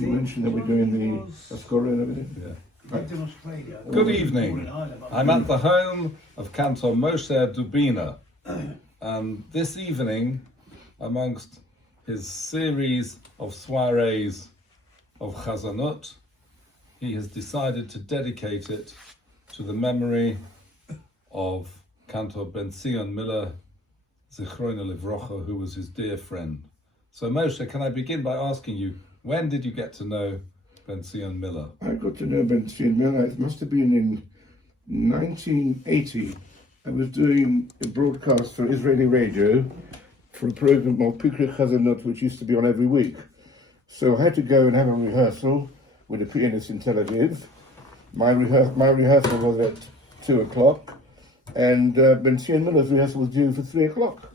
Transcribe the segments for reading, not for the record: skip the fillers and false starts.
You mentioned that we're doing the score and everything. Yeah. Right. Good evening. I'm at the home of Cantor Moshe Dubina, and this evening, amongst his series of soirees of Chazanut, he has decided to dedicate it to the memory of Cantor Benzion Miller, Zichrono Livrocha, who was his dear friend. So Moshe, can I begin by asking you, when did you get to know Benzion Miller? I got to know Benzion Miller, it must have been in 1980. I was doing a broadcast for Israeli radio for a program called Pikri Chazanot, which used to be on every week. So I had to go and have a rehearsal with a pianist in Tel Aviv. My rehearsal was at 2 o'clock, and Benzion Miller's rehearsal was due for 3 o'clock.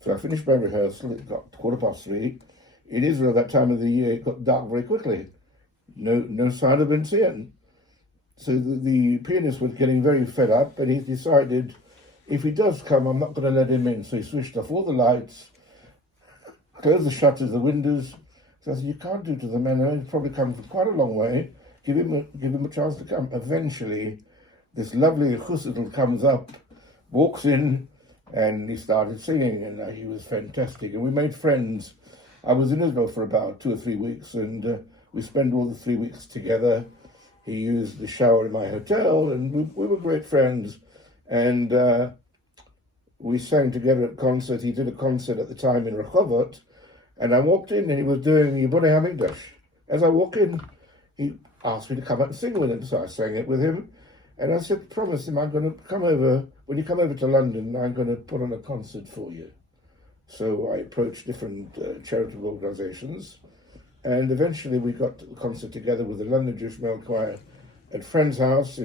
So I finished my rehearsal, it got 3:15. In Israel, that time of the year, it got dark very quickly. No sign of Benzion. So the pianist was getting very fed up, and he decided, if he does come, I'm not going to let him in. So he switched off all the lights, closed the shutters, the windows. So I said, you can't do to the man, he's probably come from quite a long way. Give him a chance to come. Eventually, this lovely chussidl comes up, walks in, and he started singing, and he was fantastic. And we made friends. I was in Israel for about 2 or 3 weeks, and we spent all the 3 weeks together. He used the shower in my hotel, and we were great friends. And we sang together at concert. He did a concert at the time in Rehovot, and I walked in, and he was doing Yibonei HaMikdash. As I walked in, he asked me to come out and sing with him, so I sang it with him. And I said, promise him, I'm going to come over, when you come over to London, I'm going to put on a concert for you. So I approached different charitable organizations, and eventually we got the concert together with the London Jewish Male Choir at Friend's house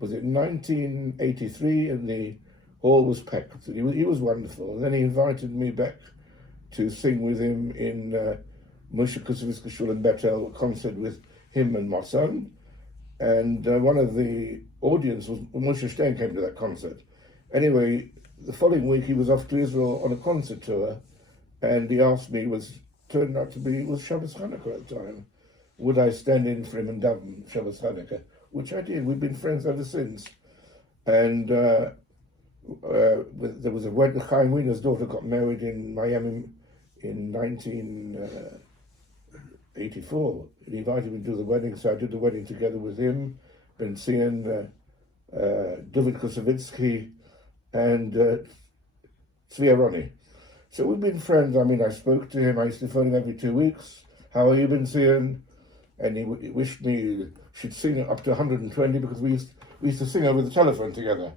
was it 1983, and the hall was packed. He was wonderful. And then he invited me back to sing with him in Moshe Kusevitsky Shul in Bethel, a concert with him and my son. And one of the audience was Moshe Stein came to that concert. Anyway, the following week he was off to Israel on a concert tour, and he asked me, turned out to be Shabbos Hanukkah at the time, would I stand in for him and daven Shabbos Hanukkah, which I did. We've been friends ever since. And there was a wedding. Chaim Wiener's daughter got married in Miami in 1984. He invited me to do the wedding, so I did the wedding together with him, Benzion, David Kosovitsky, and Tzvi Aroni. So we've been friends. I mean, I spoke to him. I used to phone him every 2 weeks. How are you, Benzion? And he wished me should sing up to 120, because we used to sing over the telephone together.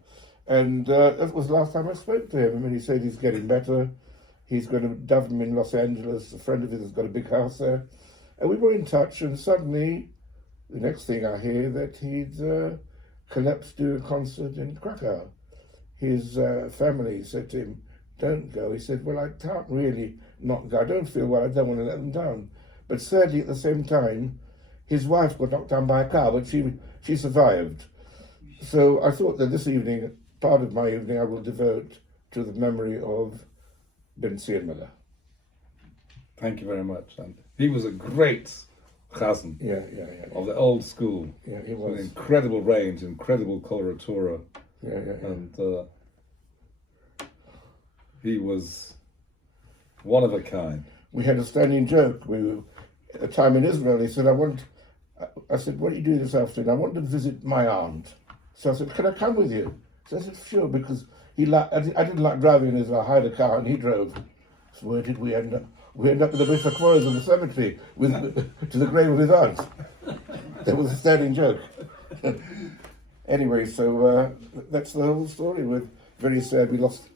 And that was the last time I spoke to him. And he said he's getting better. He's going to daven in Los Angeles. A friend of his has got a big house there. And we were in touch, and suddenly, the next thing I hear, that he'd collapsed doing a concert in Krakow. His family said to him, don't go. He said, well, I can't really not go. I don't feel well. I don't want to let them down. But sadly, at the same time, his wife got knocked down by a car, but she survived. So I thought that this evening, part of my evening, I will devote to the memory of Benzion Miller. Thank you very much. And he was a great chazan of the old school. Yeah, he was. With incredible range, incredible coloratura. And he was one of a kind. We had a standing joke. At a time in Israel, he said, I said, what are you doing this afternoon? I want to visit my aunt. So I said, can I come with you? So I said, sure, because I didn't like driving in Israel. I hired a car and he drove. So where did we end up? We ended up with the Bishop Quarries of the cemetery to the grave of his aunt. That was a standing joke. Anyway, so that's the whole story. We're very sad. We lost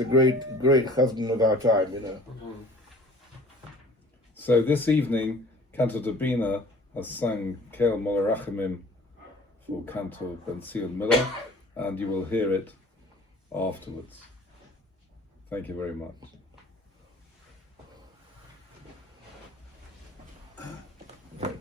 a great husband of our time, you know. So this evening, Cantor Dubina has sung Kel Molerachimim for Cantor Benzion Miller, and you will hear it afterwards. Thank you very much. Right.